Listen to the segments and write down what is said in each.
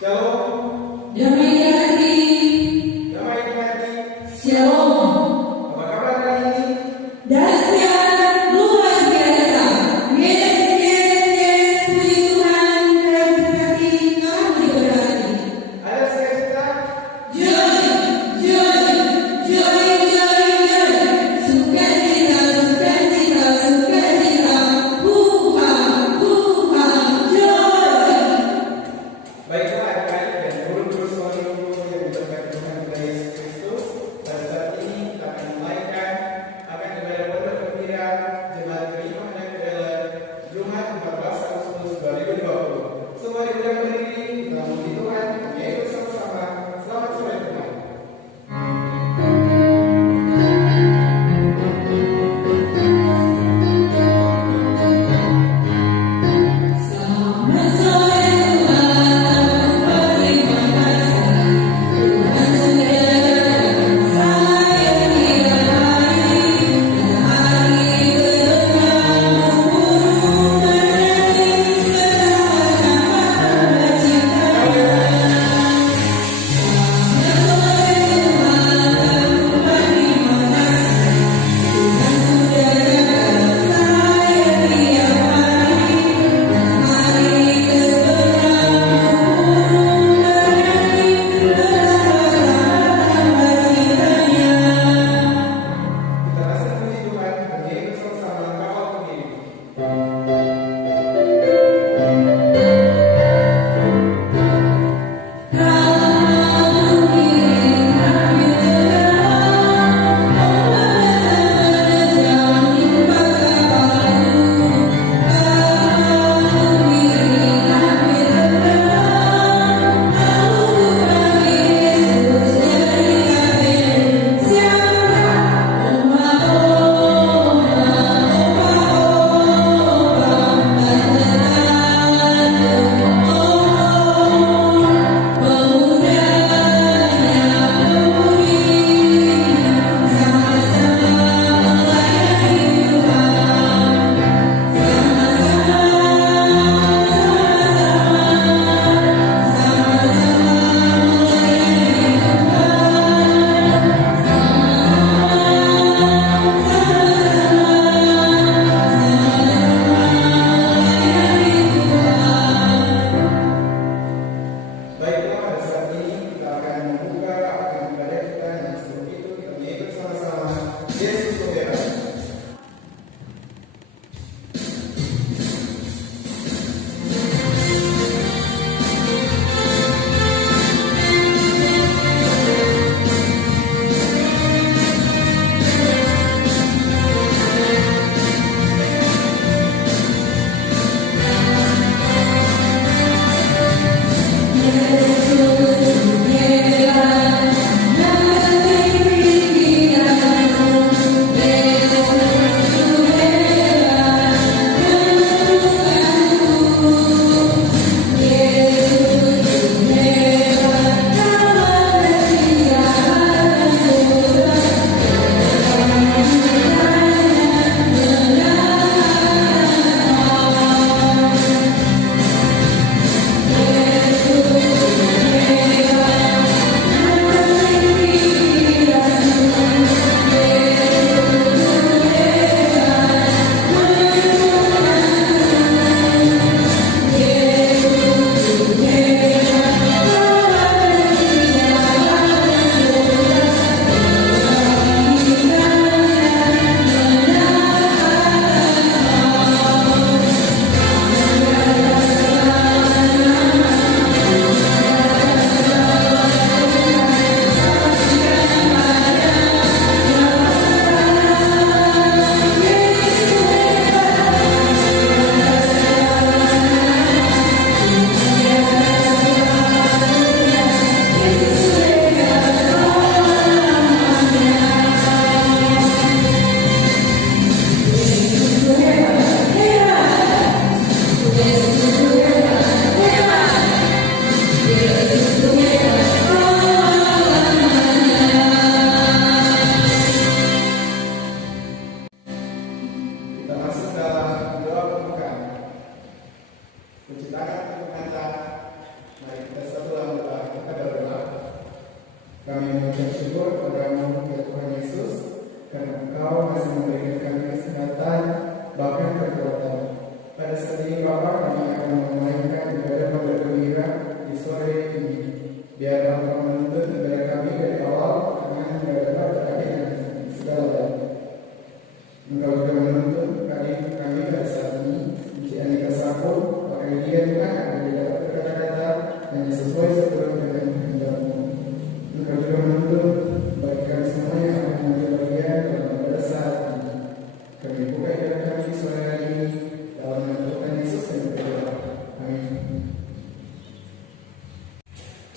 Shalom. Damai di hati. Damai di hati. Shalom. Apa kabar hari ini? Dahsyat luar biasa. Yes, yes, yes. Puji Tuhan dan berkati kami berhati. Ada sukacita? Joy, joy, joy, joy, joy. Sukacita, sukacita, sukacita. Buka, buka, joy. Baiklah adik-adik dan guru-guru sekolah minggu mengucap syukur kepadamu ya Tuhan Yesus, karena Engkau masih memberikan kami kesehatan bahkan kekuatan. Pada saat ini Bapa, kami akan memainkan ibadah bergembira di sore ini. Biar Engkau menuntun ibadah kami dari awal tengah hingga dapat terakhir dengan segala. Engkau juga menuntun kami pada saat ini. Jika Anika Sapu, pakai dia Tuhan akan dapat berkata-kata hanya sesuai seturut dengan kehendak-Mu. Engkau juga menuntun bagi kami semua yang akan mengambil bagian dalam pada saat ini. Kami buka ibadah kami sore hari ini dalam nama Tuhan Yesus yang berdoa. Amin.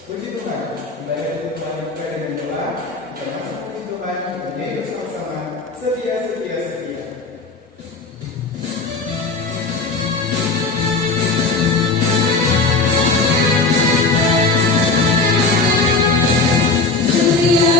Puji Tuhan, ibadah itu telah dibuka dengan doa. Kita masuk puji Tuhan, menyanyi bersama-sama. Setia, setia, setia. Setia,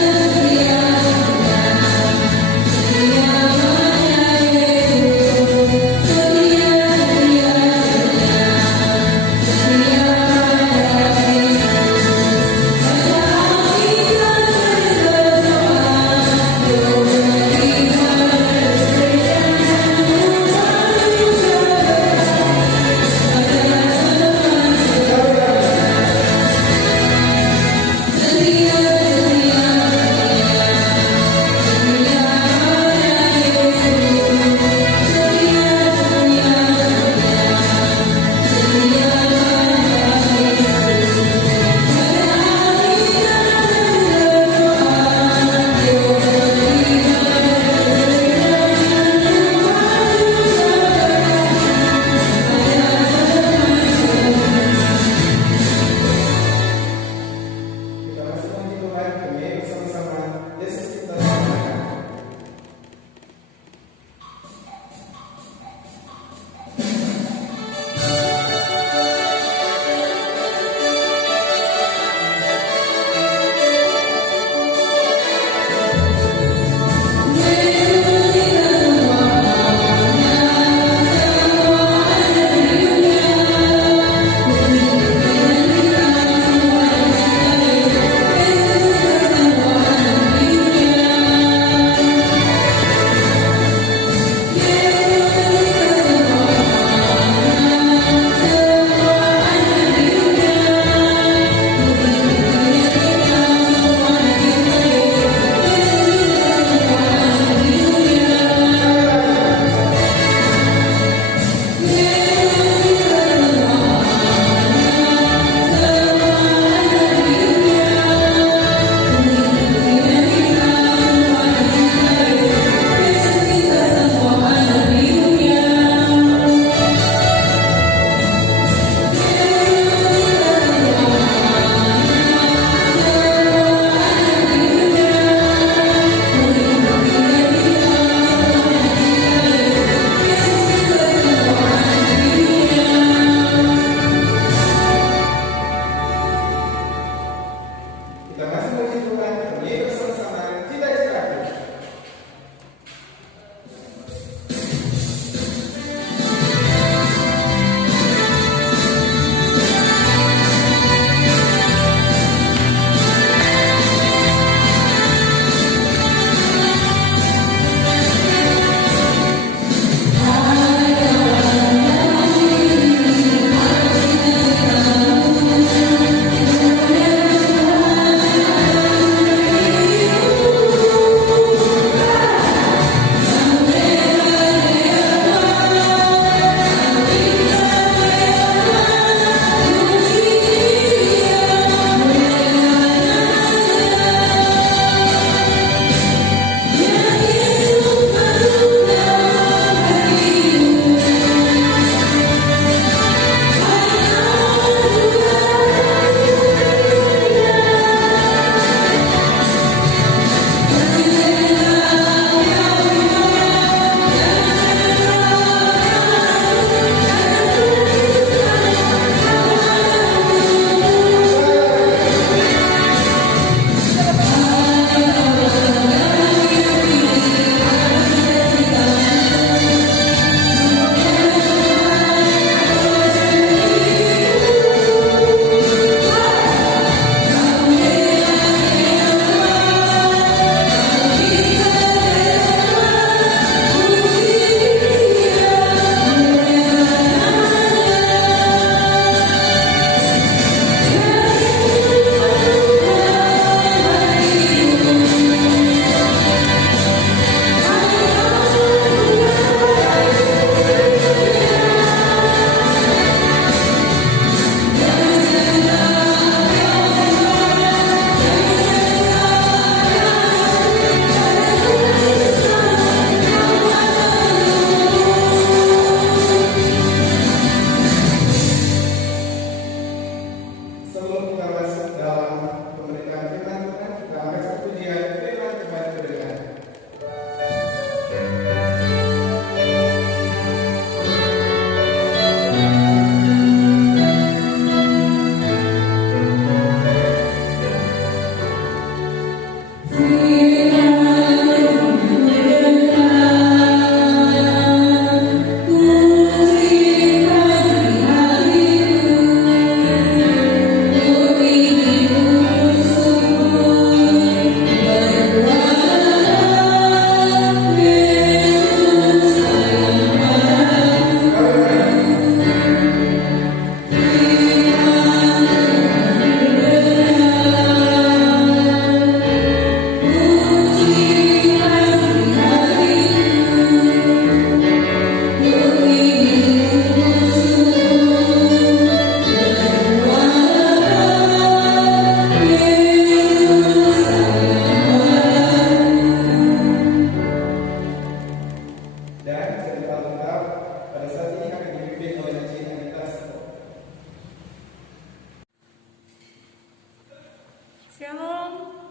Shalom,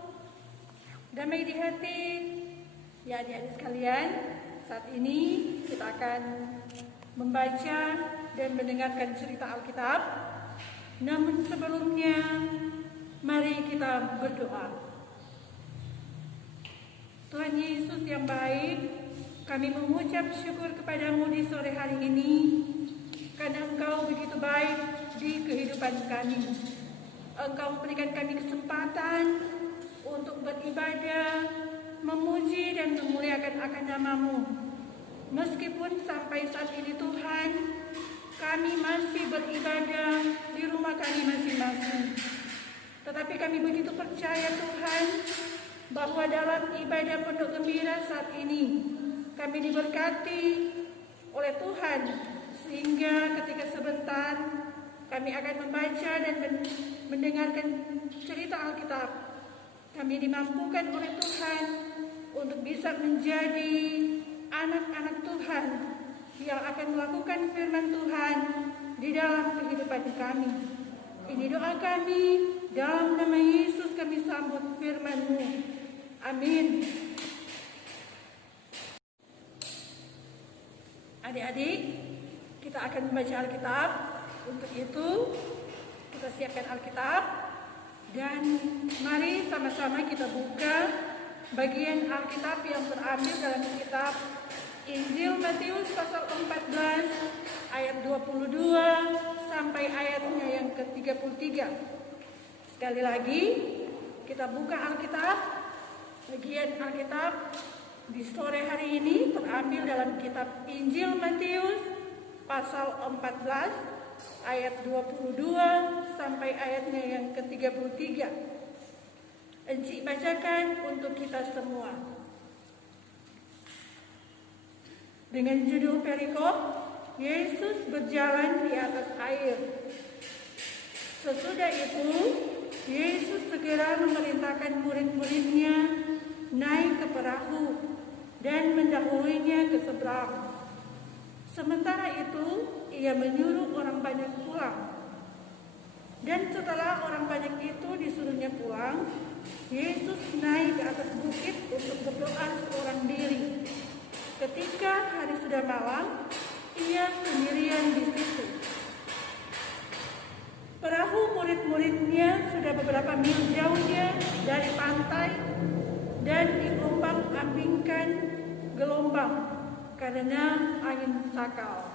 damai di hati. Ya adik-adik sekalian, saat ini kita akan membaca dan mendengarkan cerita Alkitab. Namun sebelumnya, mari kita berdoa. Tuhan Yesus yang baik, kami mengucap syukur kepadamu di sore hari ini, karena Engkau begitu baik di kehidupan kami. Engkau memberikan kami kesempatan untuk beribadah, memuji dan memuliakan akan nama-Mu. Meskipun sampai saat ini Tuhan, kami masih beribadah di rumah kami masing-masing. Tetapi kami begitu percaya Tuhan, bahwa dalam ibadah Pondok Gembira saat ini, kami diberkati oleh Tuhan, sehingga ketika sebentar kami akan membaca dan mendengarkan cerita Alkitab. Kami dimampukan oleh Tuhan untuk bisa menjadi anak-anak Tuhan yang akan melakukan firman Tuhan di dalam kehidupan kami. Ini doa kami, dalam nama Yesus kami sambut firman-Mu. Amin. Adik-adik, kita akan membaca Alkitab. Untuk itu, kita siapkan Alkitab dan mari sama-sama kita buka bagian Alkitab yang terambil dalam kitab Injil Matius pasal 14 ayat 22 sampai ayatnya yang ke-33. Sekali lagi, kita buka Alkitab. Bagian Alkitab di sore hari ini terambil dalam kitab Injil Matius pasal 14 ayat 22 sampai ayatnya yang ke-33. Encik bacakan untuk kita semua. Dengan judul perikop, Yesus berjalan di atas air. Sesudah itu, Yesus segera memerintahkan murid-muridnya naik ke perahu dan mendahuluinya ke seberang. Sementara itu, ia menyuruh orang banyak pulang. Dan setelah orang banyak itu disuruhnya pulang, Yesus naik ke atas bukit untuk berdoa seorang diri. Ketika hari sudah malam, ia sendirian di situ. Perahu murid-muridnya sudah beberapa mil jauhnya dari pantai dan diombang-ambingkan gelombang karena angin sakal.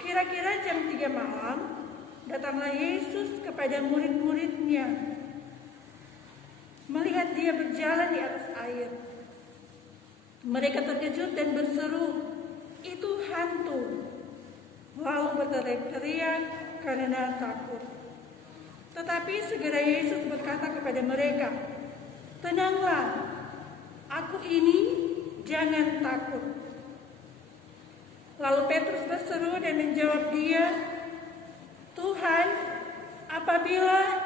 Kira-kira jam 3 malam, datanglah Yesus kepada murid-muridnya. Melihat dia berjalan di atas air, mereka terkejut dan berseru, "Itu hantu!" Lalu berteriak karena takut. Tetapi segera Yesus berkata kepada mereka, "Tenanglah, aku ini, jangan takut." Lalu Petrus berseru dan menjawab dia, "Tuhan, apabila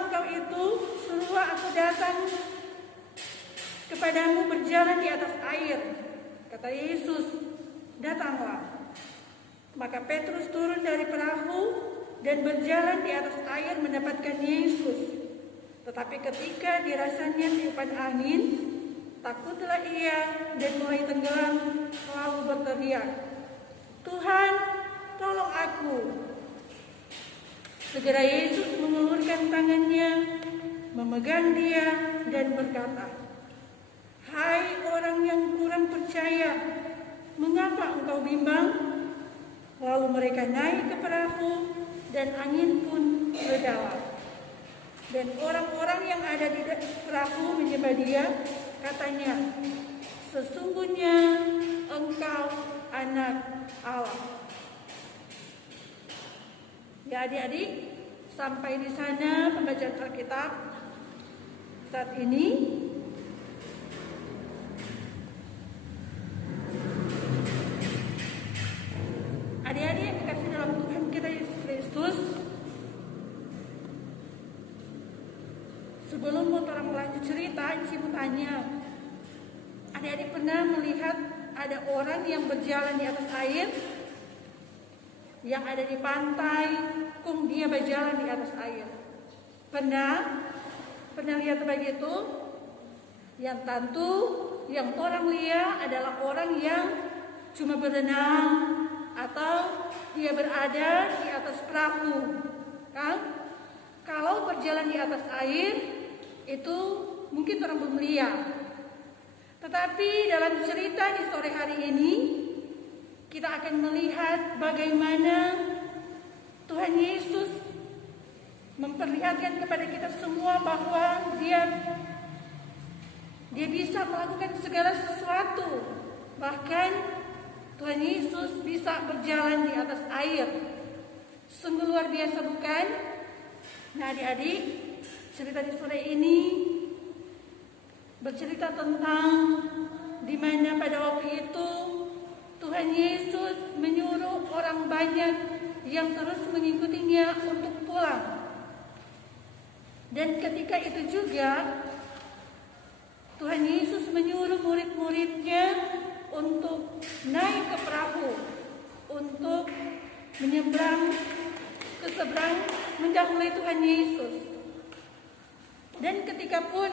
engkau itu, suruhlah aku datang kepadamu berjalan di atas air." Kata Yesus, "Datanglah." Maka Petrus turun dari perahu dan berjalan di atas air mendapatkan Yesus. Tetapi ketika dirasanya tiupan angin, takutlah ia dan mulai tenggelam, lalu berteriak, "Tuhan, tolong aku." Segera Yesus mengulurkan tangannya, memegang dia dan berkata, "Hai orang yang kurang percaya, mengapa engkau bimbang?" Lalu mereka naik ke perahu dan angin pun redalah. Dan orang-orang yang ada di perahu menyembah dia, katanya, "Sesungguhnya engkau anak Allah." Ya adik-adik, sampai di sana pembacaan Alkitab saat ini. Adik-adik yang dikasih dalam Tuhan kita Yesus Kristus, sebelum orang melanjut cerita, Ibu tanya, adik-adik pernah melihat ada orang yang berjalan di atas air? yang ada di pantai, kung dia berjalan di atas air. Pernah lihat begitu? Yang tentu yang orang lihat adalah orang yang cuma berenang atau dia berada di atas perahu, kan? Kalau berjalan di atas air itu mungkin orang belum lihat. Tetapi dalam cerita di sore hari ini kita akan melihat bagaimana Tuhan Yesus memperlihatkan kepada kita semua bahwa dia bisa melakukan segala sesuatu. Bahkan Tuhan Yesus bisa berjalan di atas air. Sungguh luar biasa, bukan? Nah, adik-adik, cerita di sore ini bercerita tentang di mana pada waktu itu Tuhan Yesus menyuruh orang banyak yang terus mengikutinya untuk pulang. Dan ketika itu juga Tuhan Yesus menyuruh murid-muridnya untuk naik ke perahu, untuk menyeberang ke seberang mendahului Tuhan Yesus. Dan ketika pun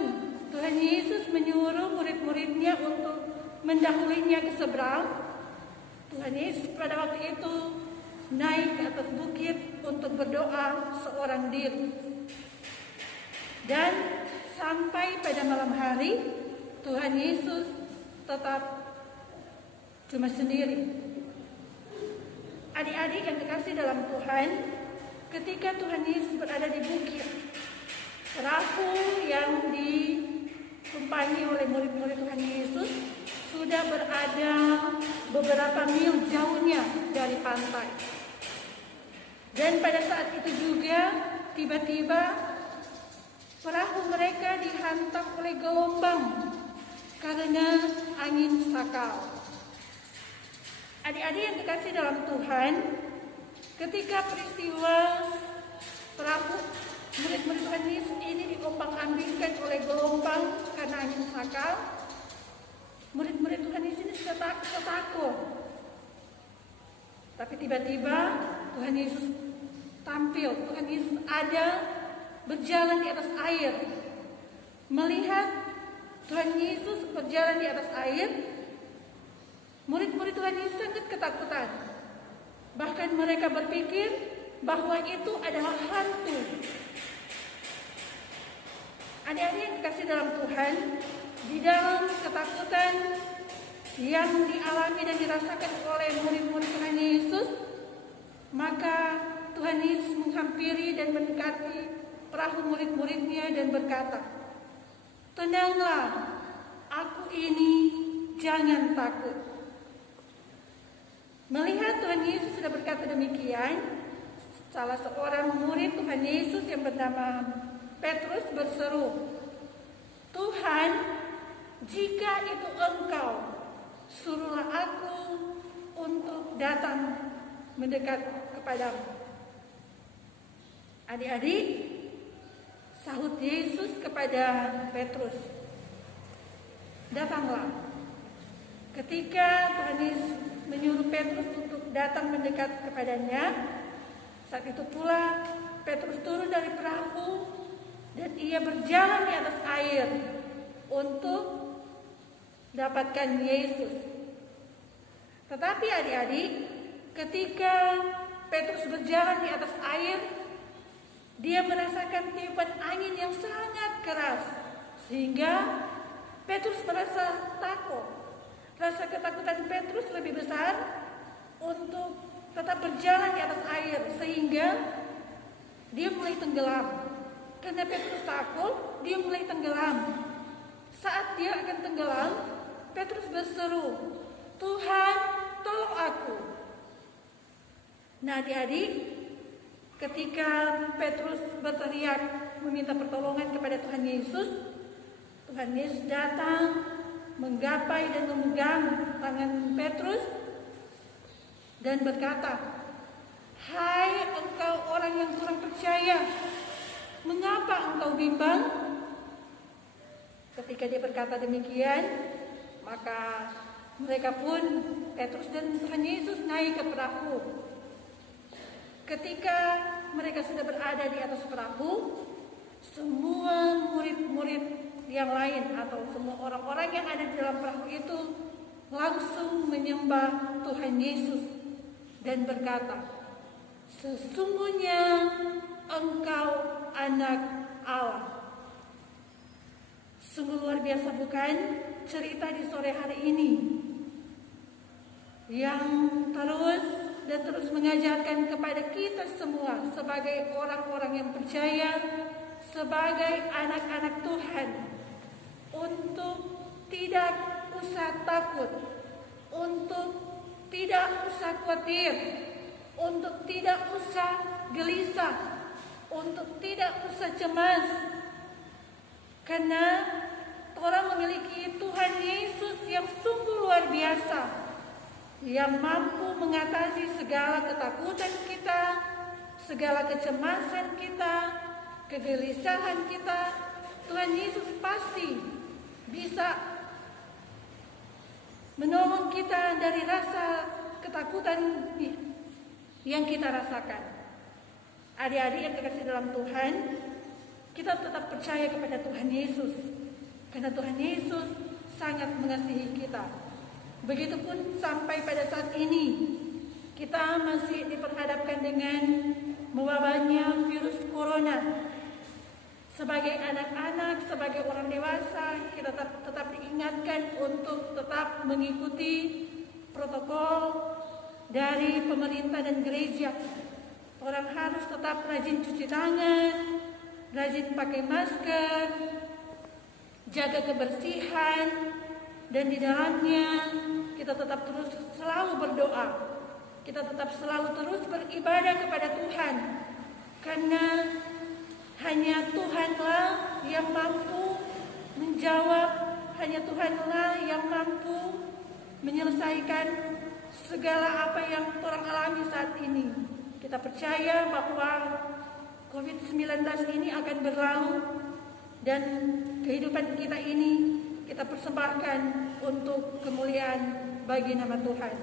Tuhan Yesus menyuruh murid-muridnya untuk mendahulinya ke seberang, Tuhan Yesus pada waktu itu naik ke atas bukit untuk berdoa seorang diri. Dan sampai pada malam hari Tuhan Yesus tetap cuma sendiri. Adik-adik yang dikasih dalam Tuhan, ketika Tuhan Yesus berada di bukit, perahu yang ditumpangi oleh murid-murid Tuhan Yesus sudah berada beberapa mil jauhnya dari pantai. Dan pada saat itu juga tiba-tiba perahu mereka dihantam oleh gelombang karena angin sakal. Adik-adik yang dikasih dalam Tuhan, ketika peristiwa perahu murid-murid Tuhan Yesus ini diombang-ambingkan oleh gelombang karena angin sakal, murid-murid Tuhan Yesus ini sudah takut. Tapi tiba-tiba Tuhan Yesus tampil, Tuhan Yesus ada berjalan di atas air. Melihat Tuhan Yesus berjalan di atas air, murid-murid Tuhan Yesus sangat ketakutan. Bahkan mereka berpikir bahwa itu adalah hantu. Adik-adik yang dikasih dalam Tuhan, di dalam ketakutan yang dialami dan dirasakan oleh murid-murid Tuhan Yesus, maka Tuhan Yesus menghampiri dan mendekati perahu murid-muridnya dan berkata, "Tenanglah, aku ini, jangan takut." Melihat Tuhan Yesus sudah berkata demikian, salah seorang murid Tuhan Yesus yang bernama Petrus berseru, "Tuhan, jika itu Engkau, suruhlah aku untuk datang mendekat kepadamu." Adik-adik, sahut Yesus kepada Petrus, "Datanglah." Ketika Tuhan Yesus menyuruh Petrus untuk datang mendekat kepadanya, saat itu pula Petrus turun dari perahu dan ia berjalan di atas air untuk dapatkan Yesus. Tetapi adik-adik, ketika Petrus berjalan di atas air, dia merasakan tiupan angin yang sangat keras, sehingga Petrus merasa takut. Rasa ketakutan Petrus lebih besar untuk tetap berjalan di atas air, sehingga dia mulai tenggelam. Karena Petrus takut, dia mulai tenggelam. Saat dia akan tenggelam, Petrus berseru, "Tuhan, tolong aku." Nah, adik-adik, ketika Petrus berteriak meminta pertolongan kepada Tuhan Yesus, Tuhan Yesus datang, menggapai dan memegang tangan Petrus dan berkata, "Hai engkau orang yang kurang percaya, mengapa engkau bimbang?" Ketika dia berkata demikian, maka mereka pun, Petrus dan Tuhan Yesus, naik ke perahu. ketika mereka sudah berada di atas perahu, semua murid-murid yang lain atau semua orang-orang yang ada di dalam perahu itu langsung menyembah Tuhan Yesus dan berkata, "Sesungguhnya Engkau Anak Allah." Sungguh luar biasa bukan cerita di sore hari ini yang terus mengajarkan kepada kita semua sebagai orang-orang yang percaya, sebagai anak-anak Tuhan, untuk tidak usah takut, untuk tidak usah khawatir, untuk tidak usah gelisah, untuk tidak usah cemas, karena orang memiliki Tuhan Yesus yang sungguh luar biasa, yang mampu mengatasi segala ketakutan kita, segala kecemasan kita, kegelisahan kita. Tuhan Yesus pasti bisa menolong kita dari rasa ketakutan yang kita rasakan. Adik-adik yang dikasih dalam Tuhan, kita tetap percaya kepada Tuhan Yesus, karena Tuhan Yesus sangat mengasihi kita. Begitupun sampai pada saat ini kita masih diperhadapkan dengan mewabahnya virus corona. Sebagai anak-anak, sebagai orang dewasa, kita tetap diingatkan untuk tetap mengikuti protokol dari pemerintah dan gereja. Orang harus tetap rajin cuci tangan, rajin pakai masker, jaga kebersihan, dan di dalamnya kita tetap terus selalu berdoa. Kita tetap selalu terus beribadah kepada Tuhan, karena hanya Tuhanlah yang mampu menjawab, hanya Tuhanlah yang mampu menyelesaikan segala apa yang orang alami saat ini. Kita percaya bahwa COVID-19 ini akan berlalu, dan kehidupan kita ini kita persembahkan untuk kemuliaan bagi nama Tuhan.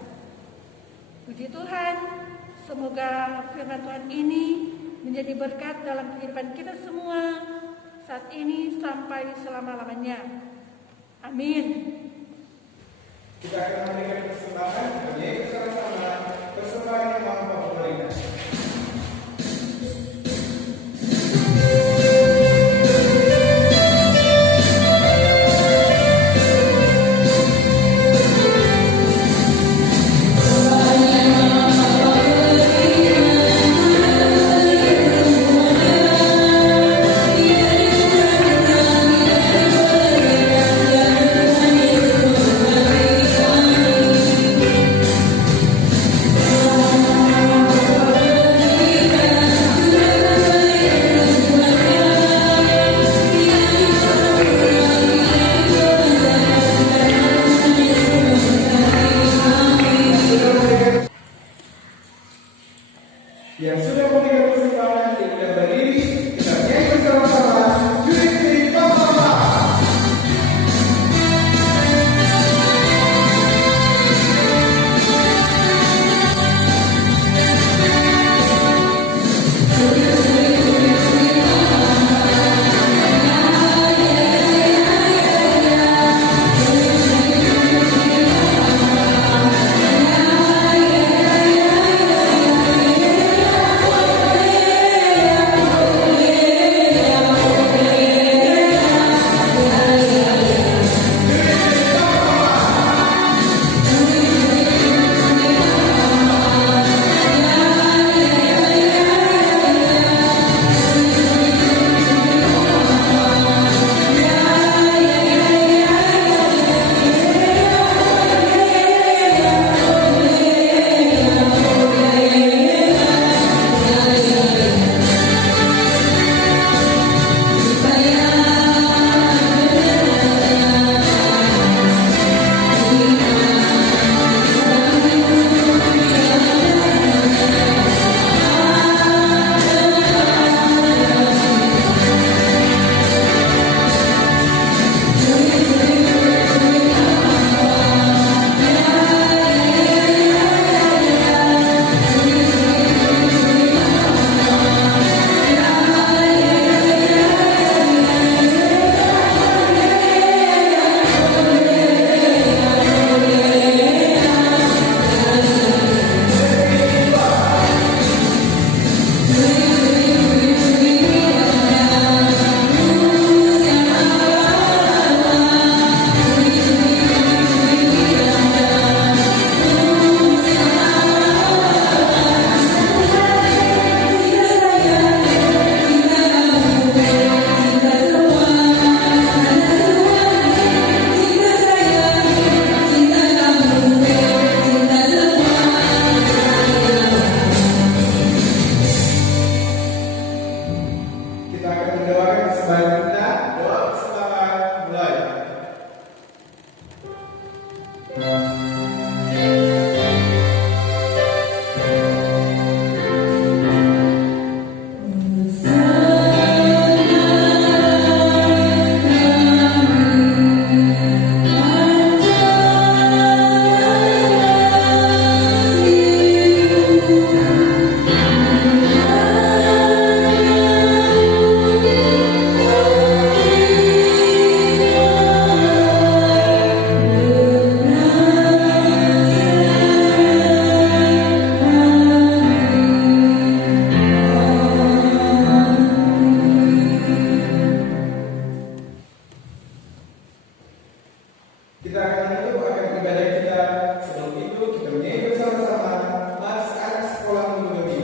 Puji Tuhan, semoga firman Tuhan ini menjadi berkat dalam kehidupan kita semua saat ini sampai selama-lamanya. Amin. Kita akan memberikan persembahan, menyanyi bersama-sama persembahan yang Maha memberikan. Yang sudah memberikan persembahan tidak berdiri, kita nyanyi bersama-sama. Jurik Papa. Yeah. mendoakan persembahan kita. Doa persembahan mulai. Kita akan menutup akan ibadah kita. Sebelum itu kita menyanyi bersama-sama Mas Anak Sekolah Minggu Demi.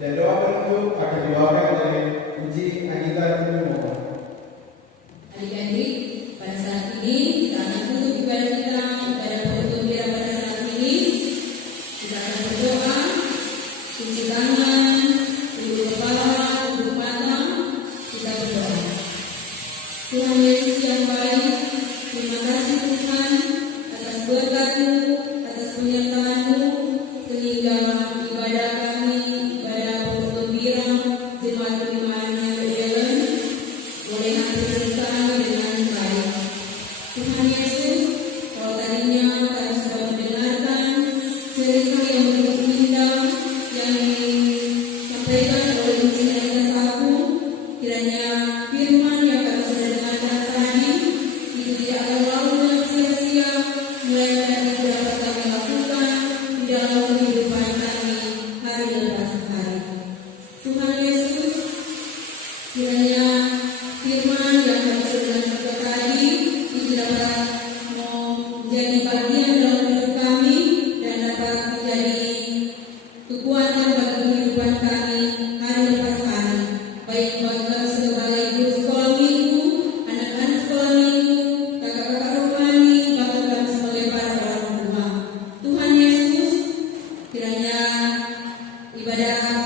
Dan doa penutup akan dibawakan oleh Puji Anita Tumumo. Adik-adik, pada saat ini kita akan tutup ibadah kita, ibadah penutup kita pada saat ini. Kita akan berdoa, cuci tangan, tunduk kepala, tunduk mata, kita berdoa. Tuhan Yesus yang baik, terima kasih Tuhan atas berkat-Mu, atas penyertaan-Mu, sehingga ibadah kami, ibadah penutup Bira, Jemaat Penerimaan Ellen, boleh hampir selesai dengan baik. Tuhan Yesus, kalau tadinya kami sudah mendengarkan cerita yang begitu indah yang disampaikan oleh Puji Anita Sapu, kiranya firman yang kami sudah dengarkan tadi itu tidak akan lalu dengan sia-sia, melainkan itu dapat kami lakukan di dalam kehidupan kami hari lepas hari. Tuhan Yesus, kiranya firman yang kami sudah dengarkan tadi itu dapat menjadi bagian dalam hidup kami dan dapat menjadi kekuatan bagi kehidupan kami hari lepas hari, baik bagi kami sebagai guru sekolah minggu, anak-anak sekolah minggu, kakak-kakak rohani, bahkan kami sebagai para orang tua. Tuhan Yesus, kiranya ibadah